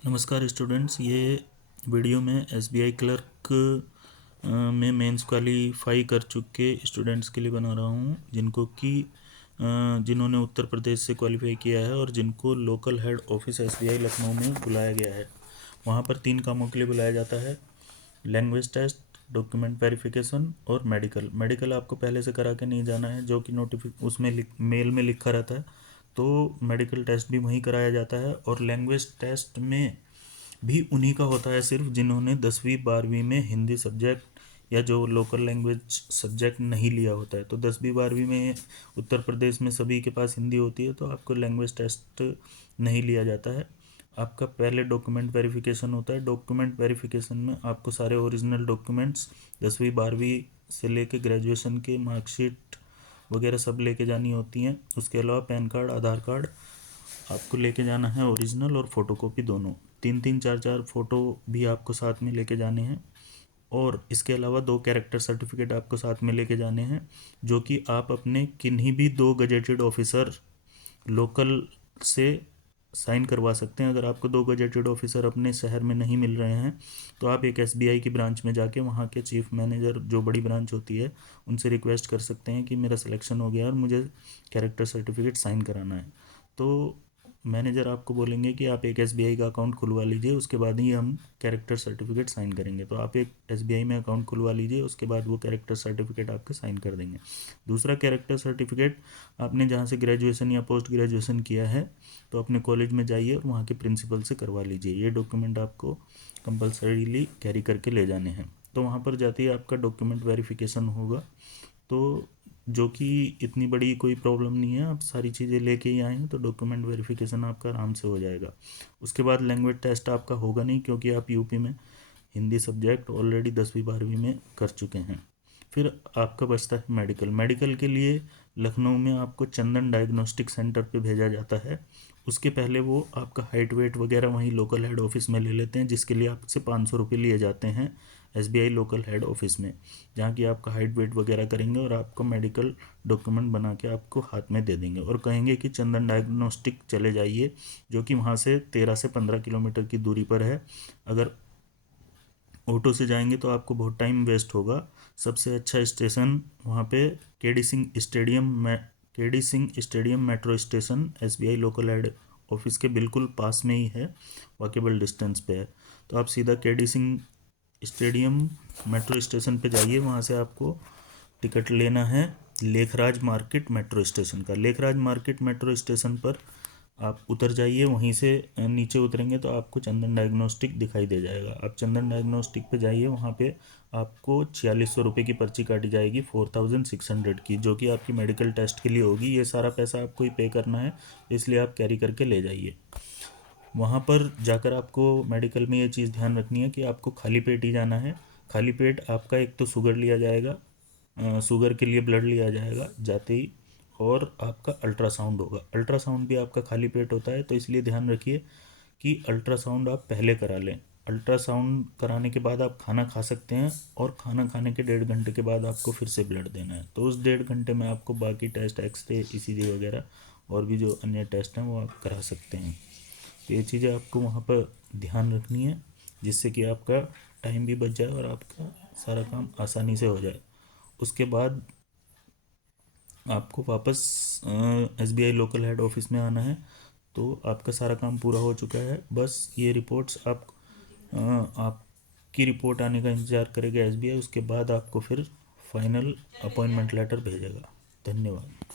नमस्कार स्टूडेंट्स, ये वीडियो में एसबीआई क्लर्क में मेंस क्वालीफाई कर चुके स्टूडेंट्स के लिए बना रहा हूँ जिन्होंने उत्तर प्रदेश से क्वालिफाई किया है और जिनको local head office SBI Lucknow में बुलाया गया है। वहाँ पर 3 कामों के लिए बुलाया जाता है: लैंग्वेज टेस्ट, डॉक्यूमेंट वेरिफिकेशन और मेडिकल आपको पहले से करा के नहीं जाना है, जो कि उसमें मेल में लिखा रहता है। तो मेडिकल टेस्ट भी वहीं कराया जाता है और लैंग्वेज टेस्ट में भी उन्हीं का होता है सिर्फ जिन्होंने 10वीं 12वीं में हिंदी सब्जेक्ट या जो लोकल लैंग्वेज सब्जेक्ट नहीं लिया होता है। तो 10वीं 12वीं में उत्तर प्रदेश में सभी के पास हिंदी होती है, तो आपको लैंग्वेज टेस्ट नहीं लिया जाता है। आपका पहले डॉक्यूमेंट वेरिफिकेशन होता है। डॉक्यूमेंट वेरिफिकेशन में आपको सारे ओरिजिनल डॉक्यूमेंट्स 10वीं 12वीं से लेके ग्रेजुएशन के मार्कशीट वगैरह सब लेके जानी होती हैं। उसके अलावा पैन कार्ड, आधार कार्ड आपको लेके जाना है, ओरिजिनल और फोटोकॉपी दोनों। 3-3 4-4 फ़ोटो भी आपको साथ में लेके जाने हैं। और इसके अलावा 2 कैरेक्टर सर्टिफिकेट आपको साथ में लेके जाने हैं, जो कि आप अपने किन्हीं भी 2 गजेटेड ऑफिसर लोकल से साइन करवा सकते हैं। अगर आपको 2 गजेटेड ऑफिसर अपने शहर में नहीं मिल रहे हैं, तो आप एक एसबीआई की ब्रांच में जाके वहाँ के चीफ मैनेजर, जो बड़ी ब्रांच होती है, उनसे रिक्वेस्ट कर सकते हैं कि मेरा सिलेक्शन हो गया और मुझे कैरेक्टर सर्टिफिकेट साइन कराना है। तो मैनेजर आपको बोलेंगे कि आप एक एसबीआई का अकाउंट खुलवा लीजिए, उसके बाद ही हम कैरेक्टर सर्टिफिकेट साइन करेंगे। तो आप एक एसबीआई में अकाउंट खुलवा लीजिए, उसके बाद वो कैरेक्टर सर्टिफिकेट आपके साइन कर देंगे। दूसरा कैरेक्टर सर्टिफिकेट, आपने जहाँ से ग्रेजुएशन या पोस्ट ग्रेजुएशन किया है तो अपने कॉलेज में जाइए और वहाँ के प्रिंसिपल से करवा लीजिए। ये डॉक्यूमेंट आपको कंपलसरीली कैरी करके ले जाने हैं। तो वहाँ पर जाते ही आपका डॉक्यूमेंट वेरिफिकेशन होगा, तो जो कि इतनी बड़ी कोई प्रॉब्लम नहीं है। आप सारी चीज़ें लेके ही आए हैं तो डॉक्यूमेंट वेरिफिकेशन आपका आराम से हो जाएगा। उसके बाद लैंग्वेज टेस्ट आपका होगा नहीं, क्योंकि आप यूपी में हिंदी सब्जेक्ट ऑलरेडी 10वीं 12वीं में कर चुके हैं। फिर आपका बचता है मेडिकल के लिए लखनऊ में आपको चंदन डायग्नोस्टिक सेंटर पे भेजा जाता है। उसके पहले वो आपका हाइट वेट वगैरह वहीं लोकल हेड ऑफिस में ले लेते हैं, जिसके लिए आपसे 500 रुपये लिए जाते हैं एसबीआई लोकल हेड ऑफिस में, जहाँ की आपका हाइट वेट वगैरह करेंगे और आपको मेडिकल डॉक्यूमेंट बना के आपको हाथ में दे देंगे और कहेंगे कि चंदन डायग्नोस्टिक चले जाइए, जो कि वहाँ से 13 से 15 किलोमीटर की दूरी पर है। अगर ऑटो से जाएंगे तो आपको बहुत टाइम वेस्ट होगा। सबसे अच्छा स्टेशन वहाँ पे KD Singh stadium metro station SBI local head office के बिल्कुल पास में ही है, वॉकेबल डिस्टेंस पे है। तो आप सीधा KD Singh stadium metro station पे जाइए, वहाँ से आपको टिकट लेना है लेखराज मार्केट मेट्रो स्टेशन का। लेखराज मार्केट मेट्रो स्टेशन पर आप उतर जाइए, वहीं से नीचे उतरेंगे तो आपको चंदन डायग्नोस्टिक दिखाई दे जाएगा। आप चंदन डायग्नोस्टिक पे जाइए, वहाँ पे आपको 4600 रुपये की पर्ची काटी जाएगी, 4600 की, जो कि आपकी मेडिकल टेस्ट के लिए होगी। ये सारा पैसा आपको ही पे करना है, इसलिए आप कैरी करके ले जाइए। वहाँ पर जाकर आपको मेडिकल में ये चीज़ ध्यान रखनी है कि आपको खाली पेट ही जाना है। खाली पेट आपका एक तो शुगर लिया जाएगा, शुगर के लिए ब्लड लिया जाएगा जाते ही, और आपका अल्ट्रासाउंड होगा। अल्ट्रासाउंड भी आपका खाली पेट होता है, तो इसलिए ध्यान रखिए कि अल्ट्रासाउंड आप पहले करा लें। अल्ट्रासाउंड कराने के बाद आप खाना खा सकते हैं, और खाना खाने के 1.5 घंटे के बाद आपको फिर से ब्लड देना है। तो उस 1.5 घंटे में आपको बाकी टेस्ट, एक्सरे, ईसीजी वगैरह और भी जो अन्य टेस्ट हैं वो आप करा सकते हैं। तो ये चीज़ें आपको वहाँ पर ध्यान रखनी है, जिससे कि आपका टाइम भी बच जाए और आपका सारा काम आसानी से हो जाए। उसके बाद आपको वापस एसबीआई लोकल हेड ऑफिस में आना है। तो आपका सारा काम पूरा हो चुका है। बस ये रिपोर्ट्स आपकी रिपोर्ट आने का इंतज़ार करेगा एसबीआई, उसके बाद आपको फिर फाइनल अपॉइंटमेंट लेटर भेजेगा। धन्यवाद।